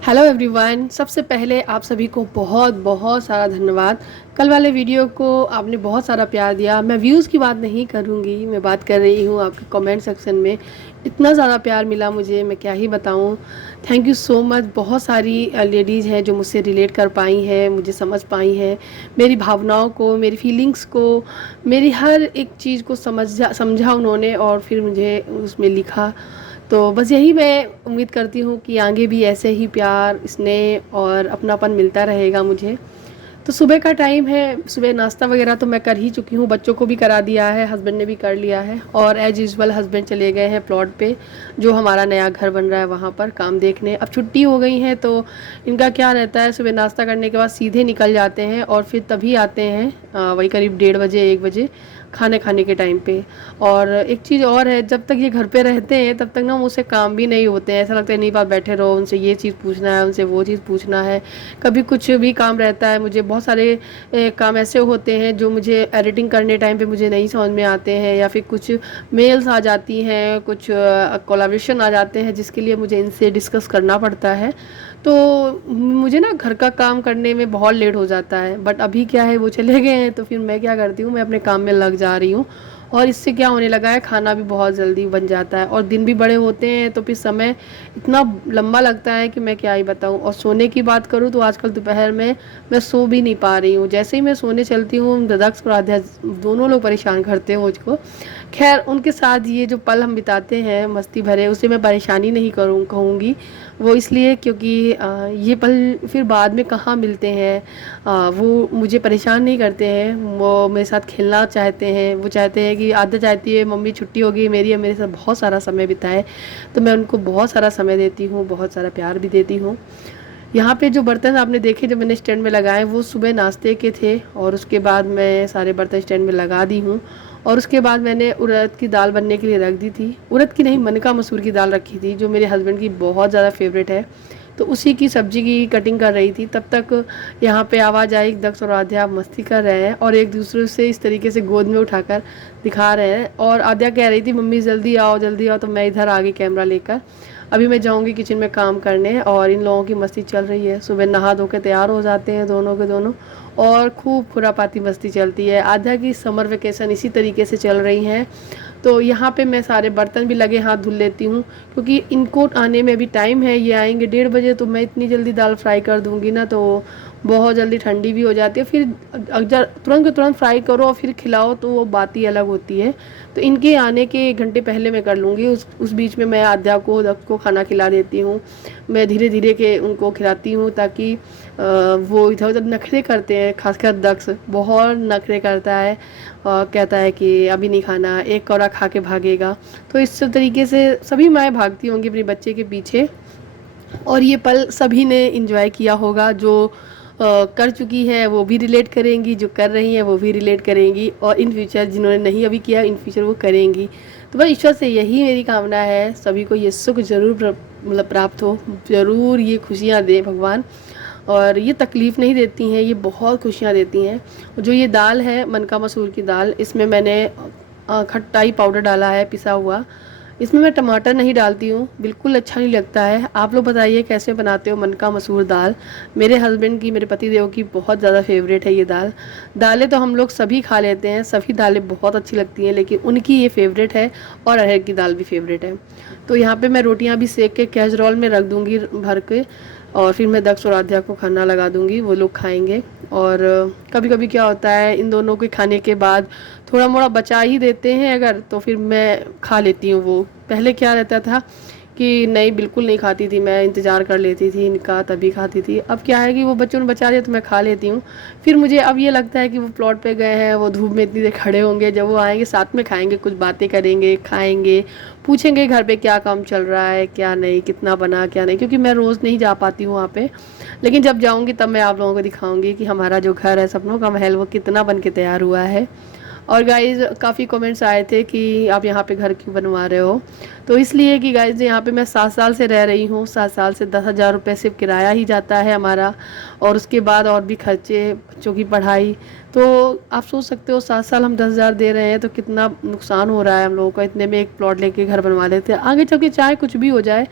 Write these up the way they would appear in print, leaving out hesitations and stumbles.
Hello everyone. सबसे पहले आप सभी को बहुत बहुत सारा धन्यवाद। कल वाले वीडियो को आपने बहुत सारा प्यार दिया। मैं व्यूज़ की बात नहीं करूँगी, मैं बात कर रही हूँ आपके कमेंट सेक्शन में इतना ज़्यादा प्यार मिला मुझे, मैं क्या ही बताऊँ। Thank you so much. बहुत सारी लेडीज़ हैं जो मुझसे रिलेट कर पाई हैं, मुझे समझ पाई हैं, मेरी भावनाओं को, मेरी फीलिंग्स को, मेरी हर एक चीज़ को समझा उन्होंने और फिर मुझे उसमें लिखा। तो बस यही मैं उम्मीद करती हूँ कि आगे भी ऐसे ही प्यार, स्नेह और अपनापन मिलता रहेगा मुझे। तो सुबह का टाइम है, सुबह नाश्ता वगैरह तो मैं कर ही चुकी हूँ, बच्चों को भी करा दिया है, हस्बैंड ने भी कर लिया है और एज यूजुअल हस्बैंड चले गए हैं प्लॉट पे, जो हमारा नया घर बन रहा है वहाँ पर काम देखने। अब छुट्टी हो गई है तो इनका क्या रहता है, सुबह नाश्ता करने के बाद सीधे निकल जाते हैं और फिर तभी आते हैं वही करीब 1:30 1 बजे खाने खाने के टाइम पे। और एक चीज़ और है, जब तक ये घर पे रहते हैं तब तक ना मुझसे काम भी नहीं होते हैं। ऐसा लगता है नहीं बात बैठे रहो, उनसे ये चीज़ पूछना है, उनसे वो चीज़ पूछना है। कभी कुछ भी काम रहता है, मुझे बहुत सारे काम ऐसे होते हैं जो मुझे एडिटिंग करने टाइम पे मुझे नहीं समझ में आते हैं, या फिर कुछ मेल्स आ जाती हैं, कुछ कोलैबोरेशन आ जाते हैं जिसके लिए मुझे इनसे डिस्कस करना पड़ता है। तो मुझे ना घर का काम करने में बहुत लेट हो जाता है। बट अभी क्या है, वो चले गए हैं तो फिर मैं क्या करती हूँ, मैं अपने काम में लग जा रही हूँ। और इससे क्या होने लगा है, खाना भी बहुत जल्दी बन जाता है और दिन भी बड़े होते हैं तो फिर समय इतना लंबा लगता है कि मैं क्या ही बताऊँ। और सोने की बात करूँ तो आजकल दोपहर में मैं सो भी नहीं पा रही हूँ। जैसे ही मैं सोने चलती हूँ, ददक्ष और आध्या दोनों लोग परेशान करते हैं मुझको। खैर, उनके साथ ये जो पल हम बिताते हैं मस्ती भरे, उसे मैं परेशानी नहीं करूँ कहूँगी। वो इसलिए क्योंकि ये पल फिर बाद में कहाँ मिलते हैं। वो मुझे परेशान नहीं करते हैं, वो मेरे साथ खेलना चाहते हैं। वो चाहते हैं कि आधा चाहती है मम्मी छुट्टी हो गई मेरी, अब मेरे साथ बहुत सारा समय बिताए। तो मैं उनको बहुत सारा समय देती हूँ, बहुत सारा प्यार भी देती हूँ। यहाँ पे जो बर्तन आपने देखे जो मैंने स्टैंड में लगाए, वो सुबह नाश्ते के थे और उसके बाद मैं सारे बर्तन स्टैंड में लगा दी हूँ। और उसके बाद मैंने उड़द की दाल बनने के लिए रख दी थी। उड़द की नहीं, मनका मसूर की दाल रखी थी, जो मेरे हस्बैंड की बहुत ज़्यादा फेवरेट है। तो उसी की सब्जी की कटिंग कर रही थी, तब तक यहाँ पे आवाज़ आई, दक्ष और आध्या मस्ती कर रहे हैं और एक दूसरे से इस तरीके से गोद में उठाकर दिखा रहे हैं। और आध्या कह रही थी मम्मी जल्दी आओ, तो मैं इधर आ गई कैमरा लेकर। अभी मैं जाऊंगी किचन में काम करने और इन लोगों की मस्ती चल रही है। सुबह नहा धो के तैयार हो जाते हैं दोनों के दोनों और खूब खुरापाती मस्ती चलती है। आधा की समर वेकेशन इसी तरीके से चल रही हैं। तो यहाँ पे मैं सारे बर्तन भी लगे हाथ धुल लेती हूँ, क्योंकि इनको आने में अभी टाइम है। ये आएंगे 1:30 बजे, तो मैं इतनी जल्दी दाल फ्राई कर दूँगी ना तो बहुत जल्दी ठंडी भी हो जाती है। फिर अगर तुरंत के तुरंत फ्राई करो और फिर खिलाओ तो वो बात ही अलग होती है। तो इनके आने के 1 घंटे पहले मैं कर लूँगी। उस बीच में मैं आध्या को दक्ष को खाना खिला देती हूँ। मैं धीरे धीरे के उनको खिलाती हूँ ताकि वो इधर उधर नखरे करते हैं। खासकर दक्ष बहुत नखरे करता है और कहता है कि अभी नहीं खाना, एक कौरा खा के भागेगा। तो इस तरीके से सभी माएँ भागती होंगी अपने बच्चे के पीछे। और ये पल सभी ने इंजॉय किया होगा, जो कर चुकी है वो भी रिलेट करेंगी, जो कर रही हैं वो भी रिलेट करेंगी, और इन फ्यूचर जिन्होंने नहीं अभी किया इन फ्यूचर वो करेंगी। तो बस ईश्वर से यही मेरी कामना है, सभी को ये सुख जरूर मतलब प्राप्त हो, ज़रूर ये खुशियाँ दे भगवान। और ये तकलीफ़ नहीं देती हैं, ये बहुत खुशियाँ देती हैं। जो ये दाल है मनका मसूर की दाल, इसमें मैंने खट्टाई पाउडर डाला है पिसा हुआ। इसमें मैं टमाटर नहीं डालती हूँ, बिल्कुल अच्छा नहीं लगता है। आप लोग बताइए कैसे बनाते हो मनका मसूर दाल। मेरे हस्बैंड की, मेरे पति देव की बहुत ज़्यादा फेवरेट है ये दाल। दालें तो हम लोग सभी खा लेते हैं, सभी दालें बहुत अच्छी लगती हैं, लेकिन उनकी ये फेवरेट है और अरहर की दाल भी फेवरेट है। तो यहाँ पे मैं रोटियाँ भी सेक के कैसरोल में रख दूँगी भर के, और फिर मैं दक्ष और आध्या को खाना लगा दूँगी, वो लोग खाएंगे। और कभी कभी क्या होता है, इन दोनों के खाने के बाद थोड़ा मोड़ा बचा ही देते हैं अगर, तो फिर मैं खा लेती हूँ। वो पहले क्या रहता था कि नहीं, बिल्कुल नहीं खाती थी मैं, इंतज़ार कर लेती थी इनका तभी खाती थी। अब क्या है कि वो बच्चों ने बचा दिया तो मैं खा लेती हूँ। फिर मुझे अब ये लगता है कि वो प्लॉट पे गए हैं, वो धूप में इतनी देर खड़े होंगे, जब वो आएंगे साथ में खाएंगे, कुछ बातें करेंगे, खाएंगे, पूछेंगे घर पे क्या काम चल रहा है, क्या नहीं, कितना बना क्या नहीं, क्योंकि मैं रोज़ नहीं जा पाती हूँ वहाँ पे। लेकिन जब जाऊँगी तब मैं आप लोगों को दिखाऊँगी कि हमारा जो घर है, सपनों का महल, वो कितना बन के तैयार हुआ है। और गाइज़ काफ़ी कमेंट्स आए थे कि आप यहाँ पे घर क्यों बनवा रहे हो। तो इसलिए कि गाइज़ यहाँ पे मैं 7 साल से रह रही हूँ, 7 साल से 10,000 रुपये सिर्फ किराया ही जाता है हमारा, और उसके बाद और भी खर्चे, बच्चों की पढ़ाई। तो आप सोच सकते हो 7 साल हम 10,000 दे रहे हैं तो कितना नुकसान हो रहा है हम लोगों का। इतने में एक प्लॉट लेके घर बनवा लेते हैं, आगे चल के चाहे कुछ भी हो जाए,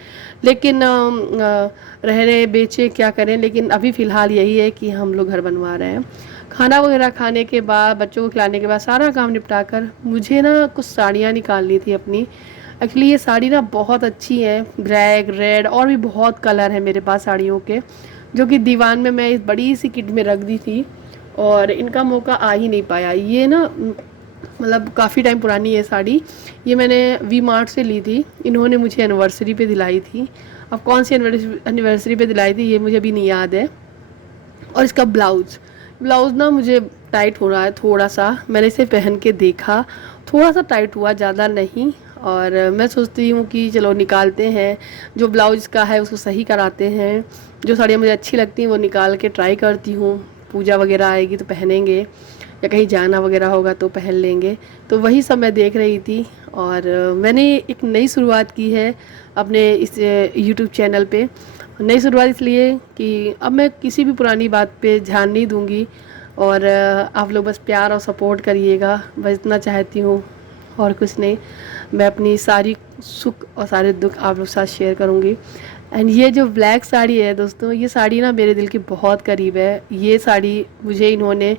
लेकिन रहने बेचे क्या करें। लेकिन अभी फ़िलहाल यही है कि हम लोग घर बनवा रहे हैं। खाना वगैरह खाने के बाद, बच्चों को खिलाने के बाद, सारा काम निपटा कर मुझे ना कुछ साड़ियाँ निकालनी थी अपनी। एक्चुअली ये साड़ी ना बहुत अच्छी है, ब्लैक, रेड और भी बहुत कलर है मेरे पास साड़ियों के, जो कि दीवान में मैं इस बड़ी सी किट में रख दी थी और इनका मौका आ ही नहीं पाया। ये ना मतलब काफ़ी टाइम पुरानी है साड़ी। ये मैंने वी मार्ट से ली थी, इन्होंने मुझे एनिवर्सरी पे दिलाई थी। अब कौन सी एनिवर्सरी पे दिलाई थी ये मुझे अभी नहीं याद है। और इसका ब्लाउज़ ना मुझे टाइट हो रहा है थोड़ा सा। मैंने इसे पहन के देखा, थोड़ा सा टाइट हुआ, ज़्यादा नहीं। और मैं सोचती हूँ कि चलो निकालते हैं, जो ब्लाउज़ का है उसको सही कराते हैं। जो साड़ियाँ मुझे अच्छी लगती हैं वो निकाल के ट्राई करती हूँ। पूजा वगैरह आएगी तो पहनेंगे, या कहीं जाना वगैरह होगा तो पहन लेंगे। तो वही सब मैं देख रही थी। और मैंने एक नई शुरुआत की है अपने इस यूट्यूब चैनल पे। नई शुरुआत इसलिए कि अब मैं किसी भी पुरानी बात पे ध्यान नहीं दूंगी, और आप लोग बस प्यार और सपोर्ट करिएगा, बस इतना चाहती हूँ, और कुछ नहीं। मैं अपनी सारी सुख और सारे दुख आप लोग के साथ शेयर करूँगी। एंड ये जो ब्लैक साड़ी है दोस्तों, ये साड़ी ना मेरे दिल के बहुत करीब है। ये साड़ी मुझे इन्होंने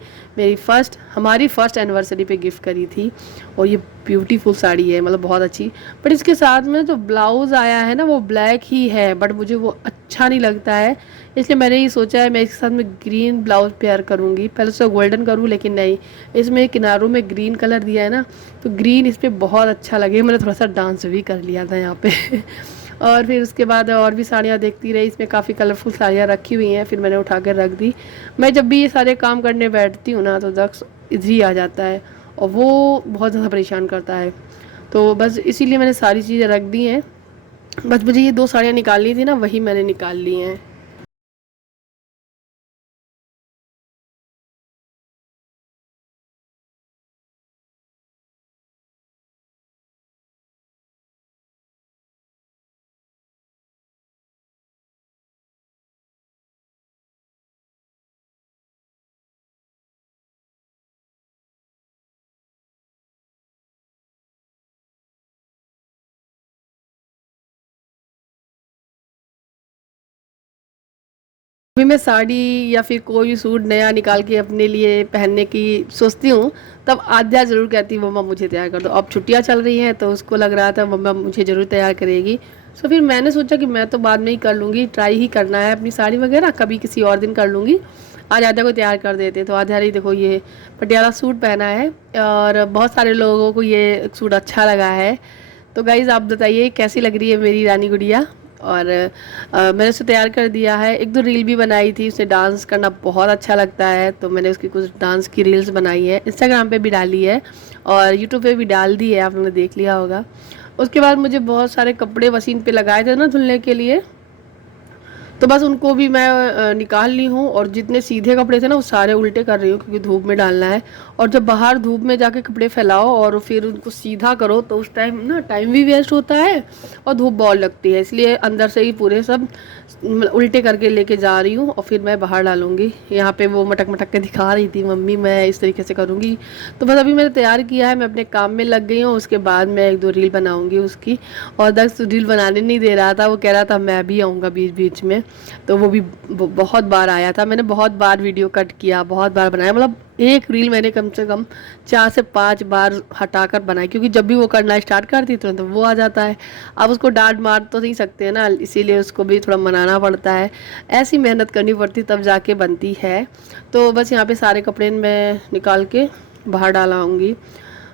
हमारी फर्स्ट एनिवर्सरी पे गिफ्ट करी थी, और ये ब्यूटीफुल साड़ी है, मतलब बहुत अच्छी। बट इसके साथ में जो ब्लाउज़ आया है ना वो ब्लैक ही है, बट मुझे वो अच्छा नहीं लगता है। इसलिए मैंने ये सोचा है मैं इसके साथ में ग्रीन ब्लाउज़ पेयर करूँगी। पहले तो गोल्डन करूँ, लेकिन नहीं, इसमें किनारों में ग्रीन कलर दिया है ना, तो ग्रीन इस पर बहुत अच्छा लगे। मैंने थोड़ा सा डांस भी कर लिया था यहाँ पे और फिर उसके बाद और भी साड़ियाँ देखती रही, इसमें काफ़ी कलरफुल साड़ियाँ रखी हुई हैं, फिर मैंने उठा कर रख दी। मैं जब भी ये सारे काम करने बैठती हूँ ना तो दक्ष इधर ही आ जाता है, और वो बहुत ज़्यादा परेशान करता है। तो बस इसीलिए मैंने सारी चीज़ें रख दी हैं। बस मुझे ये 2 साड़ियाँ निकालनी थी ना, वही मैंने निकाल ली हैं। अभी मैं साड़ी या फिर कोई भी सूट नया निकाल के अपने लिए पहनने की सोचती हूँ, तब आद्या ज़रूर कहती है मम्मा मुझे तैयार कर दो। अब छुट्टियाँ चल रही हैं तो उसको लग रहा था मम्मा मुझे ज़रूर तैयार करेगी। सो फिर मैंने सोचा कि मैं तो बाद में ही कर लूँगी, ट्राई ही करना है अपनी साड़ी वगैरह, कभी किसी और दिन कर लूँगी। आज आद्या को तैयार कर देते। तो आद्या रही, देखो ये पटियाला सूट पहना है, और बहुत सारे लोगों को ये सूट अच्छा लगा है। तो गाइज़ आप बताइए कैसी लग रही है मेरी रानी गुड़िया। और मैंने उसे तैयार कर दिया है। एक दो रील भी बनाई थी, उसे डांस करना बहुत अच्छा लगता है, तो मैंने उसकी कुछ डांस की रील्स बनाई है, इंस्टाग्राम पे भी डाली है और यूट्यूब पे भी डाल दी है, आप लोगों ने देख लिया होगा। उसके बाद मुझे बहुत सारे कपड़े मशीन पे लगाए थे ना धुलने के लिए, तो बस उनको भी मैं निकाल ली हूँ। और जितने सीधे कपड़े थे ना वो सारे उल्टे कर रही हूँ, क्योंकि धूप में डालना है। और जब बाहर धूप में जाके कपड़े फैलाओ और फिर उनको सीधा करो तो उस टाइम ना टाइम भी वेस्ट होता है और धूप बहुत लगती है। इसलिए अंदर से ही पूरे सब उल्टे करके लेके जा रही हूँ और फिर मैं बाहर डालूंगी। यहाँ पे वो मटक मटक के दिखा रही थी मम्मी मैं इस तरीके से करूँगी। तो बस अभी मैंने तैयार किया है, मैं अपने काम में लग गई हूँ। उसके बाद मैं एक दो रील बनाऊँगी उसकी। और दक्ष रील बनाने नहीं दे रहा था, वो कह रहा था मैं भी आऊँगा बीच बीच में। तो वो भी बहुत बार आया था। मैंने बहुत बार वीडियो कट किया, बहुत बार बनाया, मतलब एक रील मैंने कम से कम 4 से 5 बार हटाकर बनाई, क्योंकि जब भी वो करना स्टार्ट करती तुरंत वो आ जाता है। अब उसको डांट मार तो नहीं सकते हैं ना, इसीलिए उसको भी थोड़ा मनाना पड़ता है। ऐसी मेहनत करनी पड़ती तब जाके बनती है। तो बस यहाँ पे सारे कपड़े मैं निकाल के बाहर डालाऊंगी।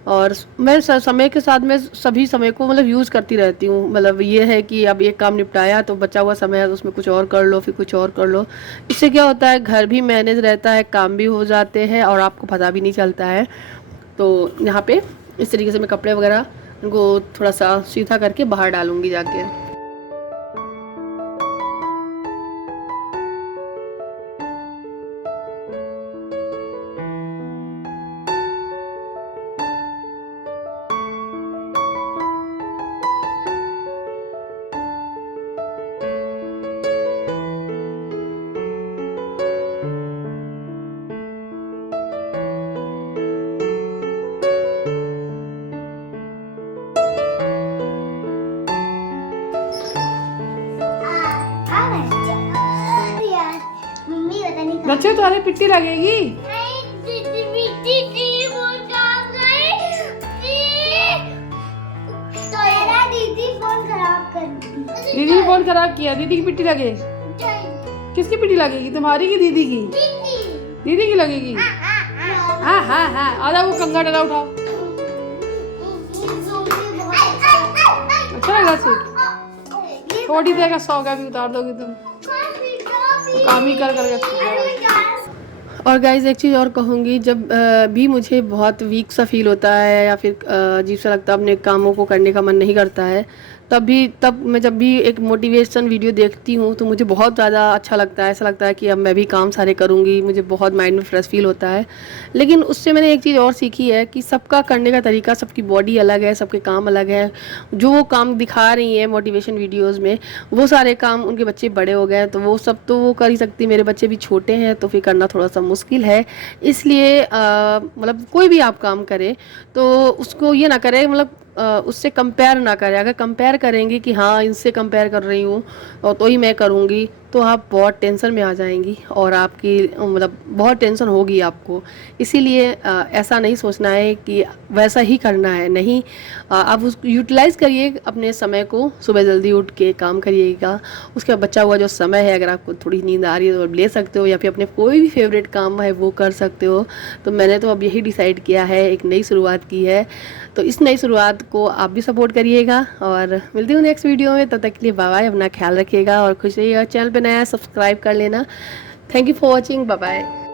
और मैं समय के साथ में सभी समय को मतलब यूज़ करती रहती हूँ। मतलब ये है कि अब एक काम निपटाया तो बचा हुआ समय है तो उसमें कुछ और कर लो, फिर कुछ और कर लो। इससे क्या होता है, घर भी मैनेज रहता है, काम भी हो जाते हैं और आपको पता भी नहीं चलता है। तो यहाँ पे इस तरीके से मैं कपड़े वगैरह उनको थोड़ा सा सीधा करके बाहर डालूंगी जाके। बच्चे तुम्हारी पिट्टी लगेगी। दीदी फोन खराब किया। दीदी की पिट्टी लगे। किसकी पिट्टी लगेगी, तुम्हारी की दीदी की? दीदी की लगेगी। हाँ हाँ हाँ, आधा वो कंगा डला उठाओ। अच्छा लगा सीट। थोड़ी देर का 100 का भी उतार दोगे तुम, काम ही कर करके। और गाइज़ एक चीज़ और कहूँगी, जब भी मुझे बहुत वीक सा फील होता है या फिर अजीब सा लगता है, अपने कामों को करने का मन नहीं करता है, तब मैं जब भी एक मोटिवेशन वीडियो देखती हूँ तो मुझे बहुत ज़्यादा अच्छा लगता है। ऐसा लगता है कि अब मैं भी काम सारे करूँगी, मुझे बहुत माइंड में फ्रेश फील होता है। लेकिन उससे मैंने एक चीज़ और सीखी है कि सबका करने का तरीका, सबकी बॉडी अलग है, सबके काम अलग है। जो वो काम दिखा रही हैं मोटिवेशन वीडियोज़ में, वो सारे काम उनके बच्चे बड़े हो गए हैं तो वो सब तो वो कर ही सकती, मेरे बच्चे भी छोटे हैं तो फिर करना थोड़ा सा मुश्किल है। इसलिए मतलब कोई भी आप काम करें तो उसको ये ना करें, मतलब उससे कंपेयर ना करें। अगर कंपेयर करेंगे कि हाँ इनसे कंपेयर कर रही हूँ और तो ही मैं करूँगी, तो आप बहुत टेंशन में आ जाएंगी और आपकी मतलब बहुत टेंशन होगी आपको। इसीलिए ऐसा नहीं सोचना है कि वैसा ही करना है, नहीं। आप उसको यूटिलाइज़ करिए अपने समय को, सुबह जल्दी उठ के काम करिएगा। उसके बाद बचा हुआ जो समय है, अगर आपको थोड़ी नींद आ रही है तो ले सकते हो, या फिर अपने कोई भी फेवरेट काम है वो कर सकते हो। तो मैंने तो अब यही डिसाइड किया है, एक नई शुरुआत की है, तो इस नई शुरुआत को आप भी सपोर्ट करिएगा। और मिलती हूँ नेक्स्ट वीडियो में, तब तक के लिए बाय बाय। अपना ख्याल रखिएगा और खुश रहिएगा। चैनल पे नया है सब्सक्राइब कर लेना। Thank you for watching, bye bye.